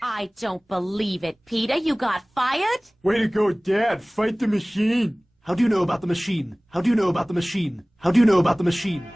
I don't believe it, Peter. You got fired? Way to go, Dad. Fight the machine. How do you know about the machine? How do you know about the machine? How do you know about the machine?